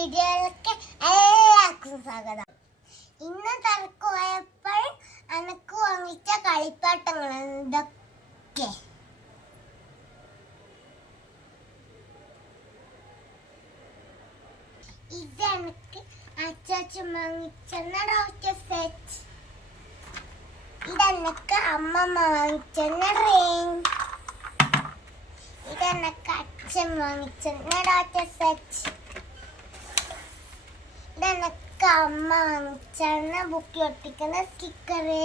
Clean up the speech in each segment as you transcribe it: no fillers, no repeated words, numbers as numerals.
വീഡിയോയിലേക്ക് എല്ലാവർക്കും സ്വാഗതം. ഇന്ന് തിരക്ക് പോയപ്പോൾ എനിക്ക് വാങ്ങിച്ച കളിപ്പാട്ടങ്ങൾ ഇതൊക്കെ. ഇതെനിക്ക് അച്ചാച്ചൻ വാങ്ങിച്ചെന്ന ഡോക്ടർ സെറ്റ്. ഇതെനിക്ക് അമ്മമ്മ വാങ്ങിച്ചെന്ന റേഞ്ച്. ഇതെനിക്ക് അച്ഛൻ വാങ്ങിച്ചെന്ന ഡോക്ടർ സെറ്റ്. ഇതെനിക്ക് അമ്മ വാങ്ങിച്ചെന്ന ബുക്ക് ഒട്ടിക്കുന്ന സ്റ്റിക്കറ്.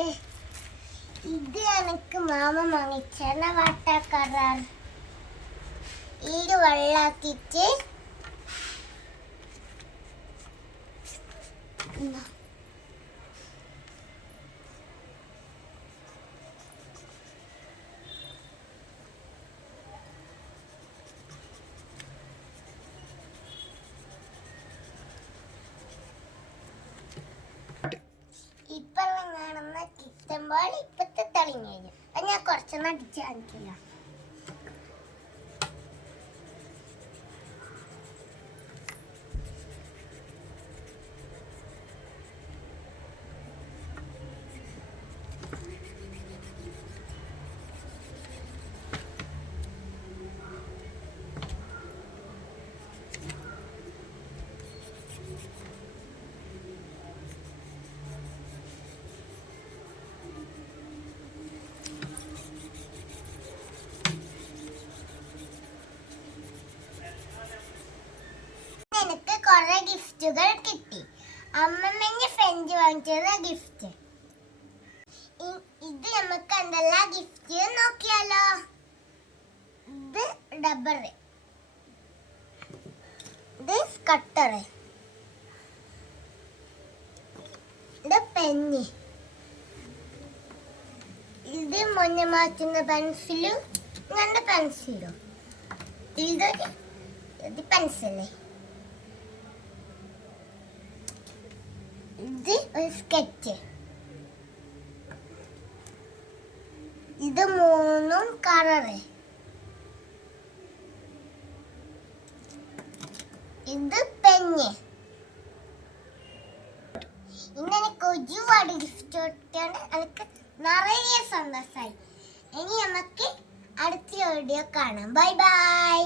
ഇത് എനിക്ക് മാമ വാങ്ങിച്ചെന്ന വാട്ടർ കളർ. ഇത് വെള്ളാക്കിയിട്ട് ഇപ്പൊ കാണുന്ന കിട്ടുമ്പോൾ ഇപ്പത്തെ തെളിഞ്ഞു കഴിഞ്ഞു. അത് ഞാൻ കുറച്ചൊന്നും അടിച്ച് കാണിക്കില്ല. എനിക്ക് കുറെ ഗിഫ്റ്റുകൾ കിട്ടി. അമ്മമ്മ ഫ്രഞ്ച് വാങ്ങിച്ചത് ഗിഫ്റ്റ്. ഇത് നമുക്ക് എന്തെല്ലാം ഗിഫ്റ്റ് നോക്കിയാലോ. ഇത് ഡബ്ബർ, ഇത് കട്ടർ, ഇത് പെന്ന്, ഇത് മൊഞ്ഞ മാറ്റുന്ന പെൻസിലും ഇങ്ങനത്തെ പെൻസിലും, ഇത് പെൻസില്, ഇത് ഒരു സ്കെച്ച്. ഇത് മൂന്നും കളറ്. ഇത് പെന്ന്. ഇന്ന് എനിക്ക് ഒരുപാട് ഗിഫ്റ്റ് കിട്ടിയാണ്. എനിക്ക് നിറയെ സന്തോഷമായി. ഇനി നമുക്ക് അടുത്ത വീഡിയോ കാണാം. Bye bye.